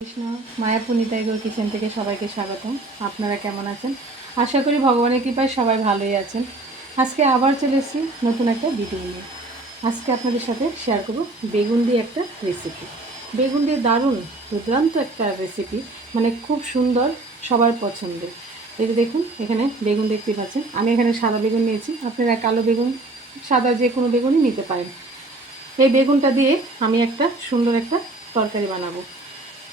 Krishna Mayapur Nitai Gour kitchen থেকে সবাইকে স্বাগতম। আপনারা কেমন আছেন? আশা করি ভগবানের কৃপায় সবাই ভালোই আছেন। আজকে আবার চলে এসেছি নতুন একটা ভিডিও নিয়ে। আজকে আপনাদের সাথে শেয়ার করব বেগুন দিয়ে একটা রেসিপি। বেগুন দিয়ে দারুণ দুর্দান্ত একটা রেসিপি, মানে খুব সুন্দর, সবার পছন্দের। এই যে দেখুন, এখানে বেগুন দেখতে পাচ্ছেন। আমি এখানে সাদা বেগুন নিয়েছি, আপনারা কালো বেগুন, সাদা যে কোনো বেগুনই নিতে পারেন। এই বেগুনটা দিয়ে আমি একটা সুন্দর একটা তরকারি বানাবো।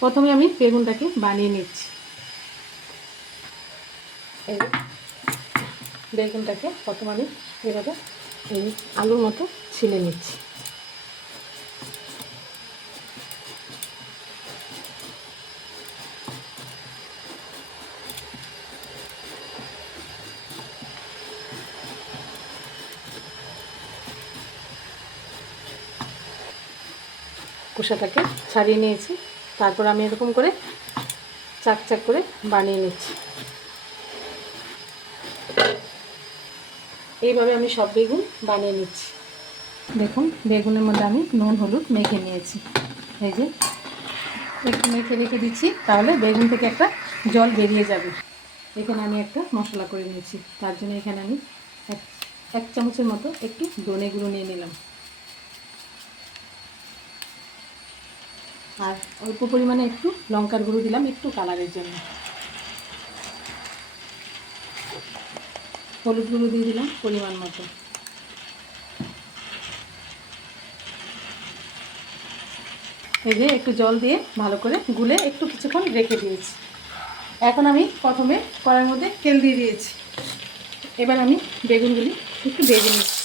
প্রথমে আমি বেগুনটাকে বানিয়ে নিচ্ছি। এই বেগুনটাকে প্রথমে আমি এভাবে এই আলুর মতো ছিলে নিচ্ছি। খোসাটাকে ছাড়িয়ে নিয়েছি, তারপর আমি এরকম করে চাক চাক করে বানিয়ে নিচ্ছি। এইভাবে আমি সব বেগুন বানিয়ে নিচ্ছি। দেখুন, বেগুনের মধ্যে আমি নুন হলুদ মেখে নিয়েছি। এই যে একটু মেখে রেখে দিচ্ছি, তাহলে বেগুন থেকে একটা জল বেরিয়ে যাবে। এখানে আমি একটা মশলা করে নিয়েছি। তার জন্য এখানে আমি এক চামচের মতো একটু ধনে গুঁড়ো নিয়ে নিলাম, আর অল্প পরিমাণে একটু লঙ্কার গুঁড়ো দিলাম একটু কালারের জন্য। হলুদ গুঁড়ো দিয়ে দিলাম পরিমাণ মতো। এই যে একটু জল দিয়ে ভালো করে গুলে একটু কিছুক্ষণ রেখে দিয়েছি। এখন আমি প্রথমে কড়াইয়ের মধ্যে তেল দিয়ে দিয়েছি। এবার আমি বেগুনগুলি একটু ভেজে নিচ্ছি।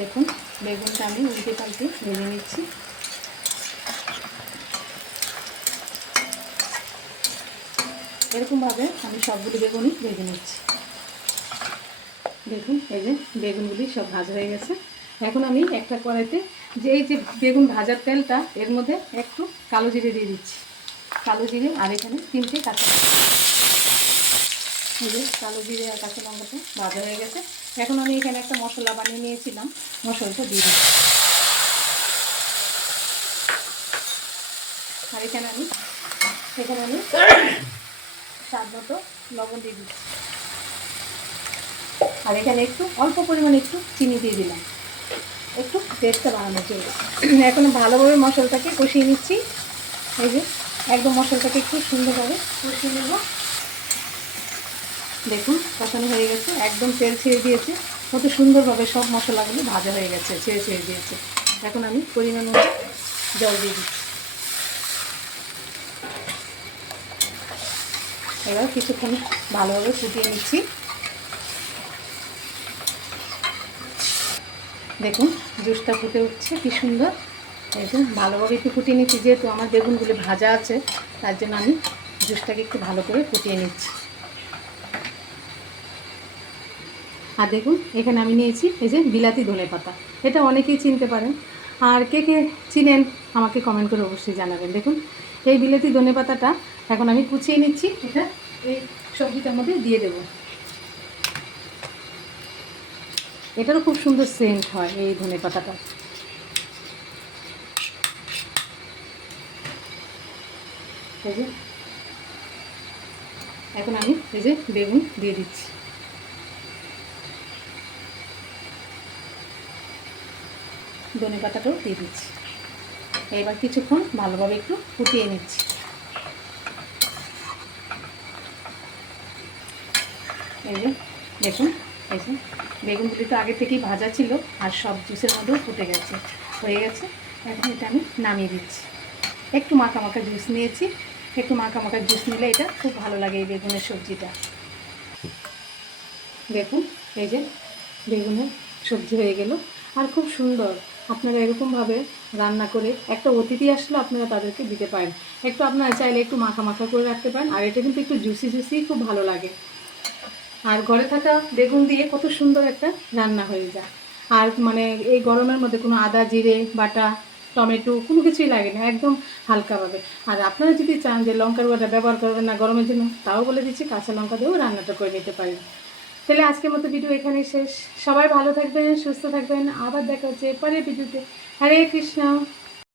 দেখুন, বেগুনটা আমি উল্টে পাল্টে ভেজে নিচ্ছি। এরকমভাবে আমি সবগুলি বেগুনই ভেজে নিচ্ছি। দেখুন, এই যে বেগুনগুলি সব ভাজা হয়ে গেছে। এখন আমি একটা কড়াইতে এই যে বেগুন ভাজার তেলটা, এর মধ্যে একটু কালো জিরে দিয়ে দিচ্ছি। কালো জিরে আর এখানে 3টে কাঁচা লঙ্কা। এই যে কালো জিরে আর কাঁচা লঙ্কাটা ভাজা হয়ে গেছে। এখন আমি এখানে একটা মশলা বানিয়ে নিয়েছিলাম, মশলাটা দিয়ে দিচ্ছি। আর এখানে আমি স্বাদ মতো লবণ দিয়ে দিচ্ছি। আর এখানে একটু অল্প পরিমাণে একটু চিনি দিয়ে দিলাম, একটু টেস্টটা বাড়ানোর জন্য। এখন ভালোভাবে মশলাটাকে কষিয়ে নিচ্ছি। এই যে একদম মশলাটাকে একটু সুন্দরভাবে কষিয়ে নেব। দেখুন, কষানো হয়ে গেছে, একদম তেল ছেড়ে দিয়েছে। কত সুন্দরভাবে সব মশলাগুলো ভাজা হয়ে গেছে, ছেড়ে দিয়েছে। এখন আমি পরিমাণ মতো জল দিয়ে দিচ্ছি। এবার কিছুক্ষণ ভালোভাবে ফুটিয়ে নিচ্ছি। দেখুন, জুসটা ফুটে উঠছে কি সুন্দর। দেখুন, ভালোভাবে একটু ফুটিয়ে নিচ্ছি, যেহেতু আমার বেগুনগুলো ভাজা আছে, তার জন্য আমি জুসটাকে একটু ভালো করে ফুটিয়ে নিচ্ছি। আর দেখুন, এখানে আমি নিয়েছি এই যে বিলাতি ধনেপাতা। এটা অনেকেই চিনতে পারেন, আর কে কে চিনেন আমাকে কমেন্ট করে অবশ্যই জানাবেন। দেখুন, এই বিলাতি ধনেপাতাটা এখন আমি কুচিয়ে নিচ্ছি। এটা এই সবজিটার মধ্যে দিয়ে দেবো। এটারও খুব সুন্দর সেন্ট হয় এই ধনেপাতাটা। এই যে এখন আমি এই যে বেগুন দিয়ে দিচ্ছি। ধনেপাতাটাও দিয়ে দিচ্ছি। এবার কিছুক্ষণ ভালোভাবে একটু ফুটিয়ে নিচ্ছি। এই যে দেখুন, এই যে বেগুনগুলি তো আগে থেকেই ভাজা ছিল, আর সব জুসের মধ্যেও ফুটে গেছে, হয়ে গেছে। এখন এটা আমি নামিয়ে দিচ্ছি। একটু মাখা মাখা জুস নিয়েছি, একটু মাখা মাখা জুস নিলে এটা খুব ভালো লাগে এই বেগুনের সবজিটা। দেখুন, এই যে বেগুনের সবজি হয়ে গেল, আর খুব সুন্দর। আপনারা এরকমভাবে রান্না করে একটা অতিথি আসলে আপনারা তাদেরকে দিতে পারেন। একটু আপনারা চাইলে একটু মাখা মাখা করে রাখতে পারেন, আর এটা কিন্তু একটু জুসি জুসি খুব ভালো লাগে। আর ঘরে থাকা বেগুন দিয়ে কত সুন্দর একটা রান্না হয়ে যায়। আর মানে এই গরমের মধ্যে কোনো আদা জিরে বাটা টমেটো কোনো কিছুই লাগে না, একদম হালকাভাবে। আর আপনারা যদি চান যে লঙ্কার গুঁড়োটা ব্যবহার করবেন না গরমের জন্য, তাও বলে দিচ্ছি কাঁচা লঙ্কা দিয়েও রান্নাটা করে নিতে পারেন। তাহলে আজকের মতো ভিডিও এখানেই শেষ। সবাই ভালো থাকবেন, সুস্থ থাকবেন, আবার দেখা হচ্ছে পরের ভিডিওতে। হরে কৃষ্ণ।